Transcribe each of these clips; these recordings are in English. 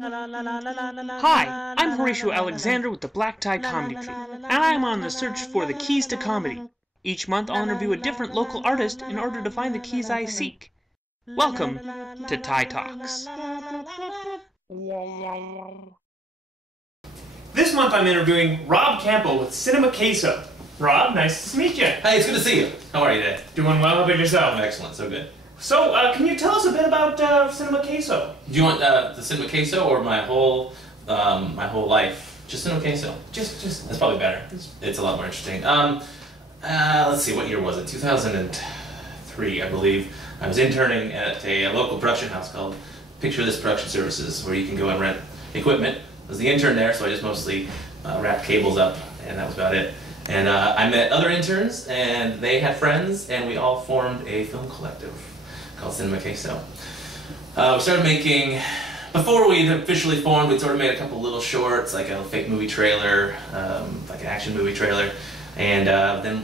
Hi, I'm Horatio Alexander with the Black Tie Comedy Troupe, and I'm on the search for the keys to comedy. Each month I'll interview a different local artist in order to find the keys I seek. Welcome to Tie Talks. This month I'm interviewing Rob Campbell with CinemaQueso. Rob, nice to meet you. Hey, it's good to see you. How are you today? Doing well. How about yourself? I'm excellent. So good. So, can you tell us a bit about CinemaQueso? Do you want the CinemaQueso or my whole life? Just CinemaQueso. Just. That's probably better. It's a lot more interesting. Let's see. What year was it? 2003, I believe. I was interning at a local production house called Picture This Production Services, where you can go and rent equipment. I was the intern there, so I just mostly wrapped cables up, and that was about it. And I met other interns, and they had friends, and we all formed a film collective called CinemaQueso. We started making, before we officially formed, we'd sort of made a couple little shorts, like a fake movie trailer, like an action movie trailer, and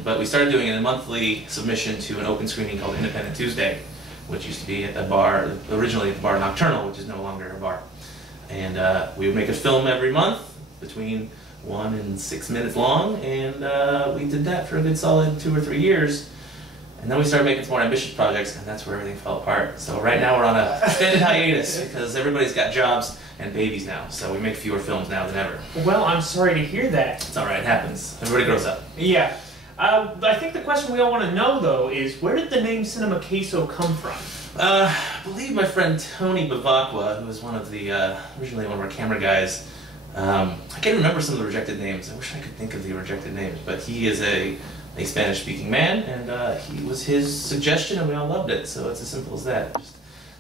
but we started doing a monthly submission to an open screening called Independent Tuesday, which used to be at a bar, originally the bar Nocturnal, which is no longer a bar. And we would make a film every month, between 1 and 6 minutes long, and we did that for a good solid 2 or 3 years. And then we started making some more ambitious projects, and that's where everything fell apart. So right now we're on a extended hiatus because everybody's got jobs and babies now, so we make fewer films now than ever. Well, I'm sorry to hear that. It's alright, it happens. Everybody grows up. Yeah. I think the question we all want to know, though, is where did the name CinemaQueso come from? I believe my friend Tony Bavacqua, who was one of the, originally one of our camera guys, I can't remember some of the rejected names. I wish I could think of the rejected names, but he is a Spanish-speaking man, and he was his suggestion, and we all loved it. So it's as simple as that. Just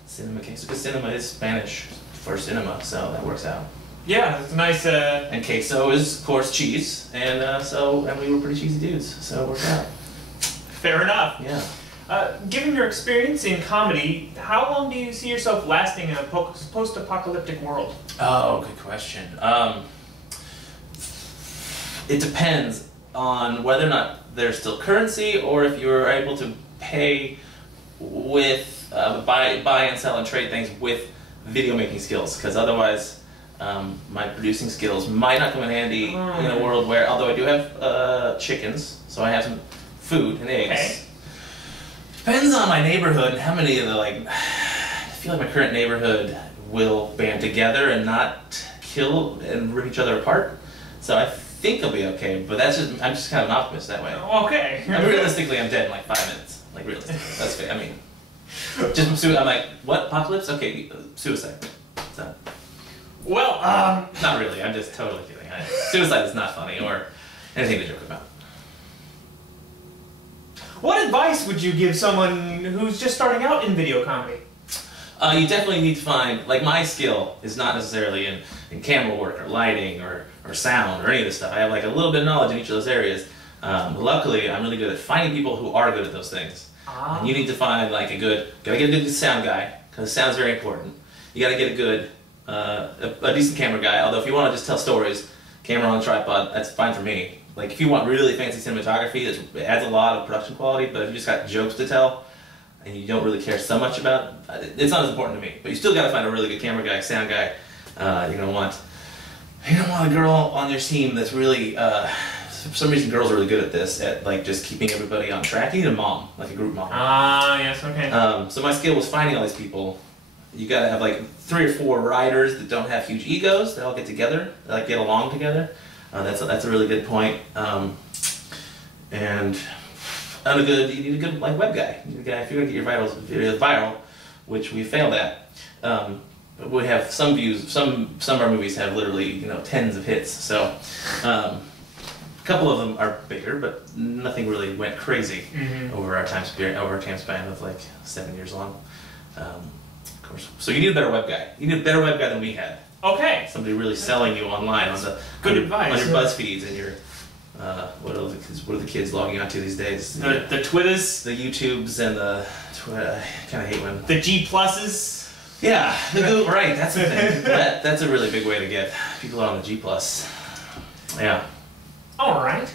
CinemaQueso, because cinema is Spanish for cinema, so that works out. Yeah, it's nice. And queso is, of course, cheese, and and we were pretty cheesy dudes, so it worked out. Fair enough. Yeah. Given your experience in comedy, how long do you see yourself lasting in a post-apocalyptic world? Oh, good question. It depends on whether or not there's still currency, or if you're able to pay with buy and sell and trade things with video making skills, because otherwise my producing skills might not come in handy in a world where, although I do have chickens, so I have some food and eggs. Okay. Depends on my neighborhood and how many of the, like, I feel like my current neighborhood will band together and not kill and rip each other apart, so I think I'll be okay, but that's just, I'm just kind of an optimist that way. Okay. Realistically, I'm dead in like 5 minutes. Like, realistically. That's fair. I mean, just, I'm like, what? Apocalypse? Okay, suicide. So. Well, Not really, I'm just totally kidding. Suicide is not funny, or anything to joke about. what advice would you give someone who's just starting out in video comedy? You definitely need to find, like, my skill is not necessarily in camera work or lighting or sound or any of this stuff. I have like a little bit of knowledge in each of those areas. Luckily, I'm really good at finding people who are good at those things. And you need to find like gotta get a good sound guy, because sound is very important. You gotta get a good, a decent camera guy, although if you want to just tell stories, camera on a tripod, that's fine for me. Like if you want really fancy cinematography, it adds a lot of production quality, but if you just got jokes to tell, and you don't really care so much about, it's not as important to me. But you still gotta find a really good camera guy, sound guy. You don't want a girl on your team that's really, for some reason girls are really good at this, at like just keeping everybody on track. You need a mom, like a group mom. Ah, yes, okay. So my skill was finding all these people. You gotta have like 3 or 4 writers that don't have huge egos. They all get together, they like get along together. That's a really good point. And you need a good like web guy. You need a guy, if you're gonna get your videos viral, which we failed at. We have some views. Some of our movies have literally tens of hits. So a couple of them are bigger, but nothing really went crazy over our time span of like 7 years long. Of course. So you need a better web guy. You need a better web guy than we had. Okay. Somebody really selling you online on the good advice on your BuzzFeeds and your what are the kids logging onto these days? The Twitters, the YouTubes, and the I kind of hate when the G pluses. Yeah, the Google, right? That's the thing. That's a really big way to get people on the G plus. Yeah. All right.